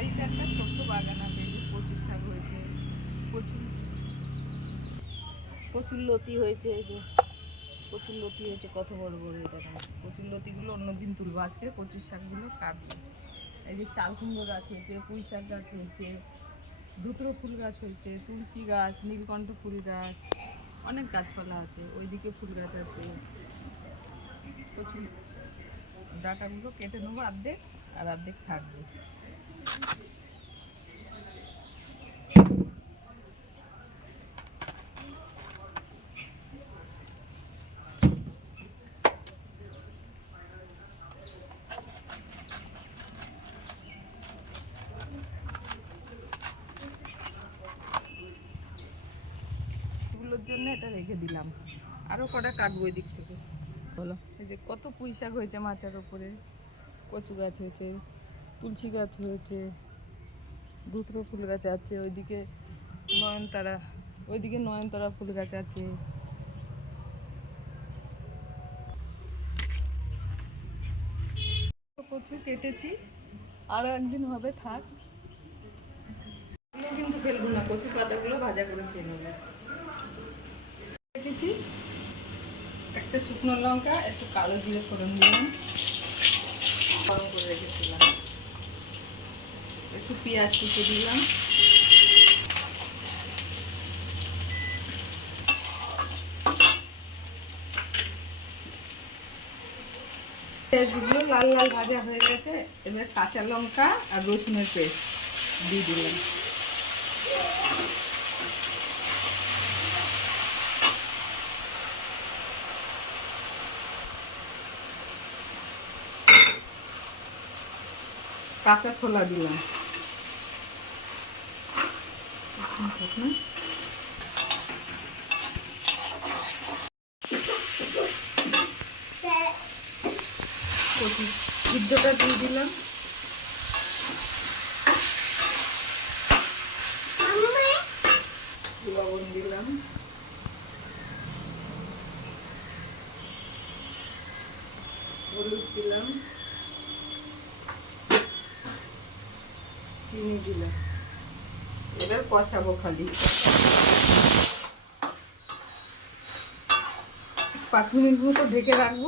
বাড়িতে একটা ছোট্ট বাগান আছে প্রচুর শাক হয়েছে প্রচুর প্রচুর লতি হয়েছে, এই যে প্রচুর লতি হয়েছে, কত বড় বড় দেখেন প্রচুর লতিগুলো অন্যদিন তুলবো, আজকে কচুর শাকগুলো কাটবো। এই যে চাল গাছ হয়েছে, পুঁই শাক গাছ হয়েছে, ধুতরো ফুল গাছ হয়েছে, তুলসী গাছ নীলকণ্ঠ ফুল গাছ, অনেক গাছপালা আছে, ওইদিকে ফুল গাছ আছে। প্রচুর ডাটাগুলো কেটে নেব অর্ধেক আর অর্ধেক থাকবে। জন্য এটা রেখে দিলাম। আরও কটা কাটবো ওই দিক থেকে। বলো। এই যে কত পুঁই শাক হয়েছে মাচার ওপরে কচু গাছ হয়েছে। তুলসী গাছ হয়েছে দুধরো ফুল গাছ আছে, ওইদিকে নয়নতারা ওইদিকে নয়নতারা ফুল গাছ আছে। কচু কেটেছি আরও একদিন হবে, থাক। কিন্তু ফেলব না কচু পাতাগুলো ভাজা করে নেব। রেখেছি একটা শুকনো লঙ্কা, একটু কালো দিয়ে ফোড়ন দিলাম গরম করে রেখেছিলাম। একটু পেঁয়াজ কুচে দিলাম। পেঁয়াজগুলো লাল লাল ভাজা হয়ে গেছে। এবার কাঁচা লঙ্কা আর রসুনের পেস্ট দিয়ে দিলাম। কাঁচা ছোলা দিলাম। কচি সিদ্ধটা দিয়ে দিলাম। লবণ দিলাম। হলুদ দিলাম। চিনি দিলাম। এবার কষাবো খালি। পাঁচ মিনিট মতো ঢেকে রাখব।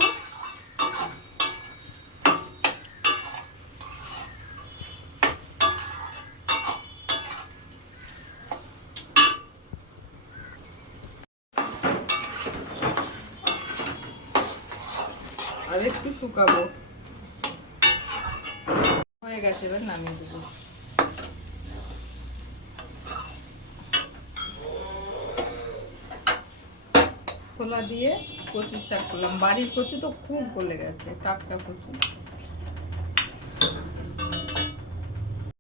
আর একটু শুকাবো। হয়ে গেছে, এবার নামিয়ে দেবো। খোলা দিয়ে কচুর শাক করলাম। বাড়ির কচু তো খুব গলে গেছে টাটকা কচু।